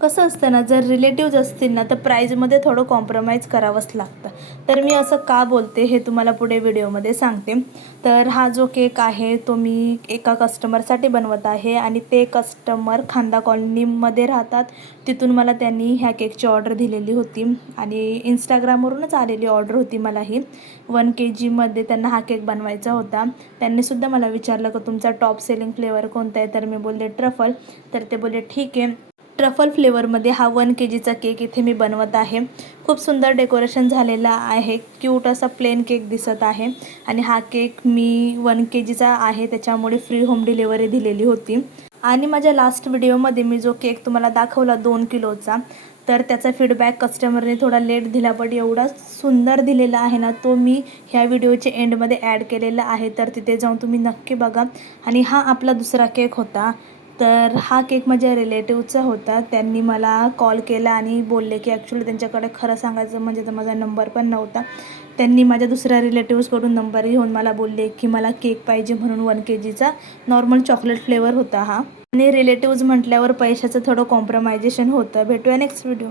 कसं असतं ना, जर रिलेटिव्ज असतील ना तर प्राईजमध्ये थोडं कॉम्प्रोमाइज करावंच लागतं. तर मी असं का बोलते हे तुम्हाला पुढे व्हिडिओमध्ये सांगते. तर हा जो केक आहे तो मी एका कस्टमरसाठी बनवत आहे आणि ते कस्टमर खांदा कॉलनीमध्ये राहतात. तिथून मला त्यांनी ह्या केकची ऑर्डर दिलेली होती आणि इंस्टाग्रामवरूनच आलेली ऑर्डर होती मला ही. 1 kgमध्ये त्यांना हा केक बनवायचा होता. त्यांनीसुद्धा मला विचारलं की तुमचा टॉप सेलिंग फ्लेवर कोणता आहे, तर मी बोलले ट्रफल. तर ते बोलले ठीक आहे. ट्रफल फ्लेवरमध्ये हा 1 kgचा केक इथे मी बनवत आहे. खूप सुंदर डेकोरेशन झालेला आहे. क्यूट असा प्लेन केक दिसत आहे आणि हा केक मी 1 kgचा आहे त्याच्यामुळे फ्री होम डिलिव्हरी दिलेली होती. आणि माझ्या लास्ट व्हिडिओमध्ये मी जो केक तुम्हाला दाखवला 2 किलोचा, तर त्याचा फीडबॅक कस्टमरने थोडा लेट दिला, बट एवढा सुंदर दिलेला आहे ना, तो मी ह्या व्हिडिओच्या एंडमध्ये ॲड केलेला आहे. तर तिथे जाऊन तुम्ही नक्की बघा. आणि हा आपला दुसरा केक होता. तर हा केक माझ्या रिलेटिव्हचा होता. त्यांनी मला कॉल केला आणि बोलले की ॲक्च्युली त्यांच्याकडे खरं सांगायचं म्हणजे तर माझा नंबर पण नव्हता. त्यांनी माझ्या दुसऱ्या रिलेटिव्हजकडून नंबर घेऊन मला बोलले की मला केक पाहिजे म्हणून 1 kgचा नॉर्मल चॉकलेट फ्लेवर होता हा. आणि रिलेटिव्ज म्हटल्यावर पैशाचं थोडं कॉम्प्रोमायझेशन होतं. भेटूया नेक्स्ट व्हिडिओ.